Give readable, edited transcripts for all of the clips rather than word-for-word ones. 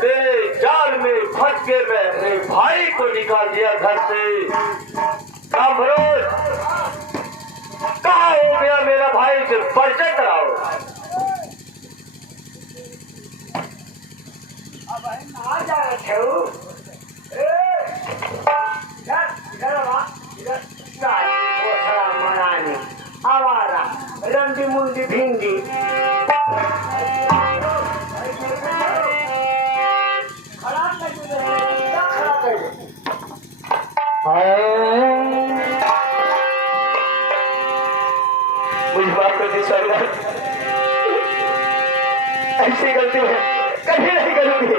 तेरे जाल में फंस के मैं भाई को निकाल दिया घर से। कामरोज कहाँ हो गया मेरा भाई, से परिचय कराओ। अब आ जा रहे हो मनानी आवारा रंडी मुंडी भिंडी मुझे माफ कर दी सरदार, ऐसी गलती है कभी नहीं करूंगी।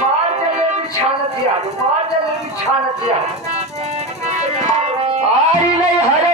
मार जलेबी छान दिया आई नहीं हर